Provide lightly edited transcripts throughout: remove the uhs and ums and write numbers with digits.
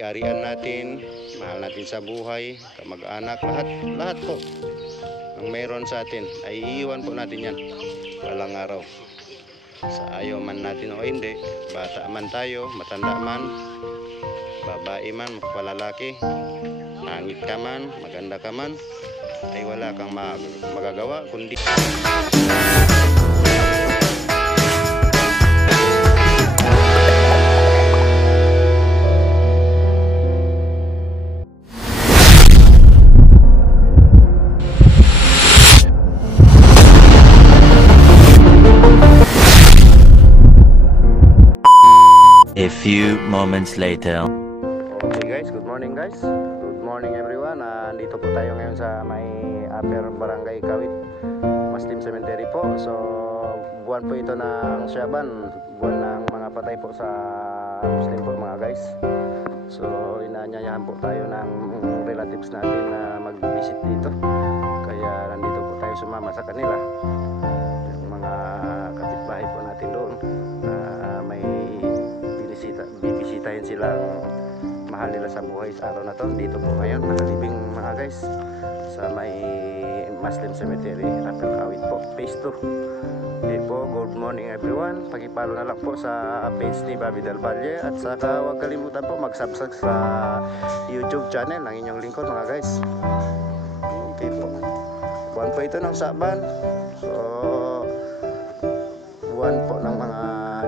ari-arian natin, mahal natin sa buhay, kamag-anak, lahat po ang meron sa atin ay iiwan po natin yan walang araw. Sa ayaw man natin o hindi, bata man tayo, matanda man, babae man, palalaki, pangit ka man, maganda ka man, ay wala kang magagawa kundi A few moments later. Okay guys, good morning guys. Good morning everyone. Dito po tayo ngayon sa may Upper Barangay Kawit Muslim Cemetery po. So buwan po ito ng Shaban, buwan ng mga patay po sa Muslim po mga guys. So inaanyayahan po tayo ng relatives natin na mag-visit dito. Kaya nandito po tayo sumama sa kanila. Yung mga kapitbahay po natin doon na may bibisitahin silang mahal nila sa buhay sa araw na to. Dito po ngayon nakalibing mga guys sa may Muslim Cemetery Upper Kawit po, phase 2. Okay po, good morning everyone. Pakipalo na lang po sa page ni Bobby Del Valle at saka huwag kalimutan po mag-subscribe sa YouTube channel ng inyong lingkod mga guys. Okay po, buwan po ito ng Saban. So buwan po ng mga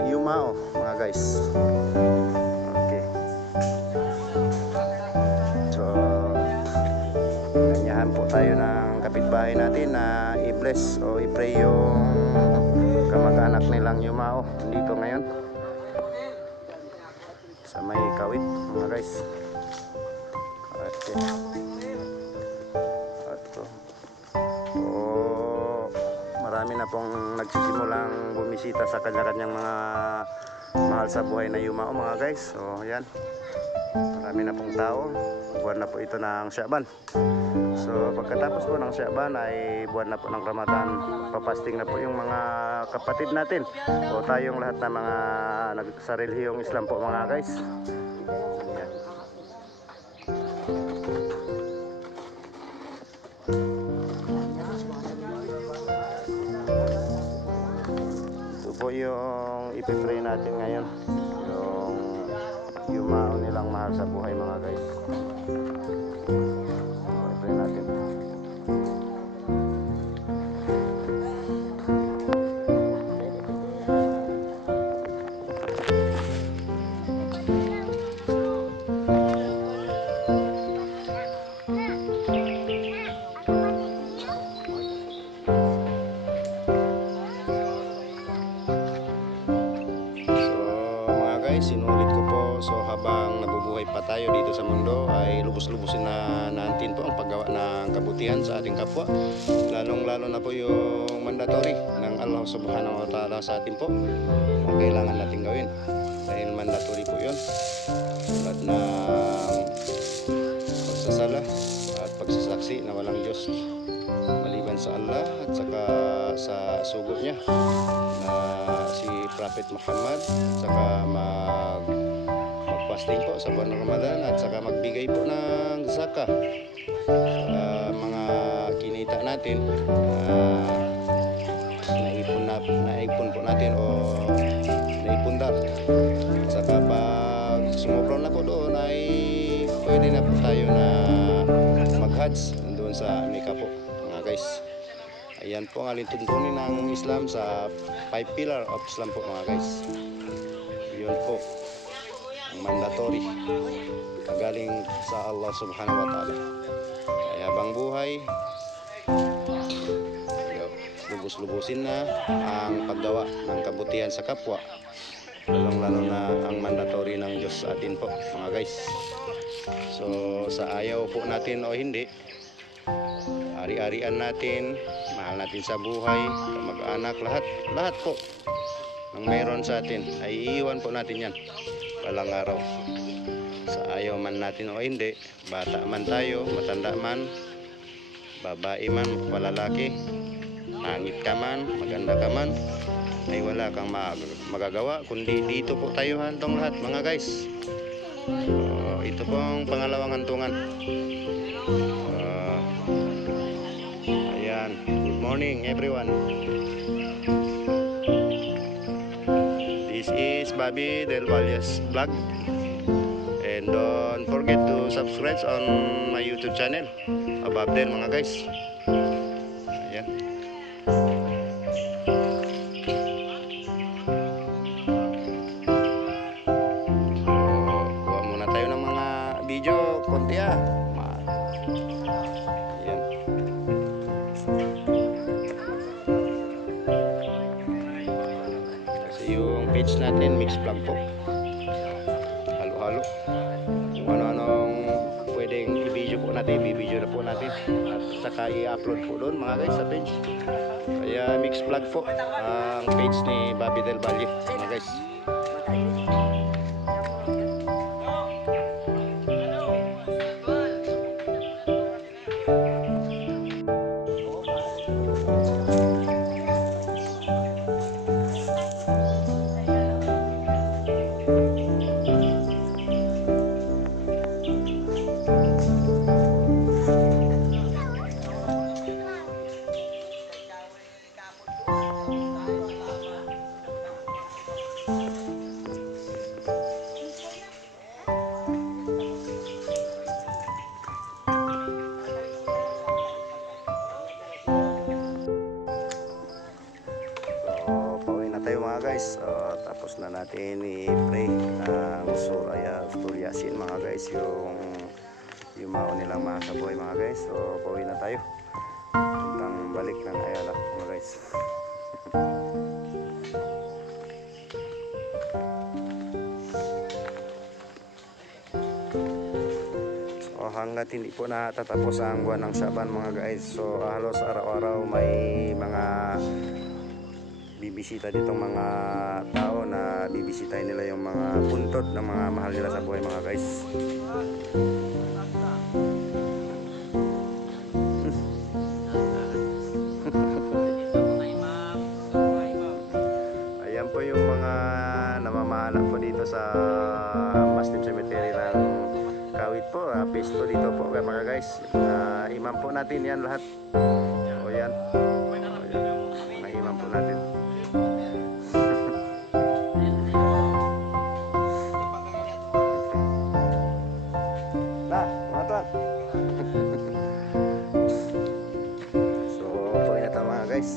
Yumao mga guys. Okay, so ganyahan po tayo ng kapitbahay natin na i-bless o i-pray yung kamag-anak nilang Yumao dito ngayon sa may Kawit mga guys. Okay, marami na pong nagsisimulang bumisita sa kanya-kanyang mga mahal sa buhay na Yumao mga guys. So yan, marami na pong tao. Buwan na po ito ng Shaban. So pagkatapos po ng Shaban ay buwan na po ng Ramadan. Papasting na po yung mga kapatid natin o tayong lahat na mga nagsarelihiyong Islam po mga guys. Yan. Po yung ipipray natin ngayon, yung Yumao nilang mahal sa buhay mga guys. Ipipray natin. Sinulit ko po, so habang nabubuhay pa tayo dito sa mundo ay lubos-lubusin na natin po ang paggawa ng kabutihan sa ating kapwa, lalong-lalo na po yung mandatory ng Allah Subhanahu wa Ta'ala sa atin po ang kailangan natin gawin dahil mandatory po yun, tulad ng pagsasala at pagsasaksi na walang Diyos maliban sa Allah at saka sa sugo niya na si Prophet Muhammad, at saka mag-fasting po sa buwan ng Ramadan at saka magbigay po ng zakah sa mga kinita natin naipon po natin o naipundar. At saka pag sumobra na po doon ay pwede na po tayo na mag-hajj doon sa Mecca po mga guys. Ayan po ang alintuntunin ng Islam sa 5 pillar of Islam po mga guys. Yun po ang mandatory na galing sa Allah Subhanahu wa Ta'ala. Kaya habang buhay, lubos-lubusin na ang paggawa ng kabutihan sa kapwa, lalong-lalo na ang mandatory ng Diyos sa atin po mga guys. So sa ayaw po natin o hindi, ari-arian natin, mahal natin sa buhay, kamag-anak, lahat po ang meron sa atin ay iiwan po natin yan walang araw. Sa ayaw man natin o hindi, bata man tayo, matanda man, babae man, palalaki, pangit ka man, maganda ka man, ay wala kang magagawa kundi dito po tayo hantong lahat mga guys. So ito pong pangalawang hantungan. Ayan, good morning everyone. This is Bobby Del Valles vlog. And don't forget to subscribe on my YouTube channel, Bob Del mga guys. Ayan. Kuha muna tayo ng mga video, konti ah. Ayan. Kasi yung page natin, mix vlog po. Halo-halo. Kung ano-anong pwedeng i-video po natin, i-video na po natin. At saka i-upload po doon mga guys sa page. Kaya mix vlog po ang page ni Bobby Del Valle mga guys. Mga guys, tapos na natin i-pray ang suraya Yasin mga guys, yung maon nilang mga kabuhay mga guys. So pauwi na tayo, puntang balik ng Ayala mga guys. So hanggat hindi po natatapos ang buwan ng Shaban mga guys, so halos araw-araw may mga bibisita ditong mga tao na bibisitahin nila yung mga puntod ng mga mahal nila sa buhay mga guys. Ayan po yung mga namamahala po dito sa Maslim Cemetery ng Kawit po. Pisto dito po mga guys. Imam po natin yan lahat. O yan. Mga imam po natin. So, pauwi na tayo mga guys.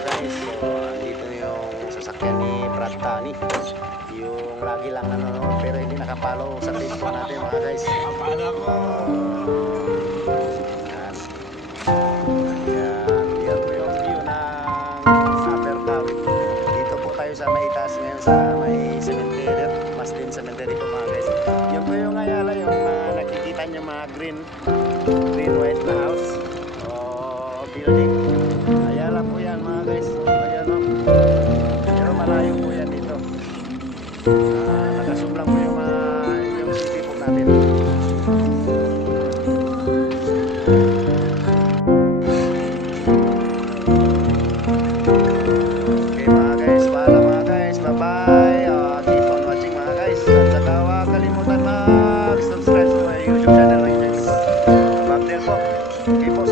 Guys, so andito na yung sasakyan ni Brad Tani. Yung lagi lang nanonood pero hindi nakapalo sa Facebook natin mga guys. Sa may itaas ngayon sa may cemetery, Maslim Cemetery po mga guys. Yun po yung Ayala, yung nakikita nyo mga green white na house o building. Ayala po yan mga guys. Ayan o. Pero malayo po yan dito. Nakasum lang po yung city po natin. Bye. Keep on watching mga guys. At saka huwag kalimutan mag-subscribe sa my YouTube channel. Bob Del po. Keep on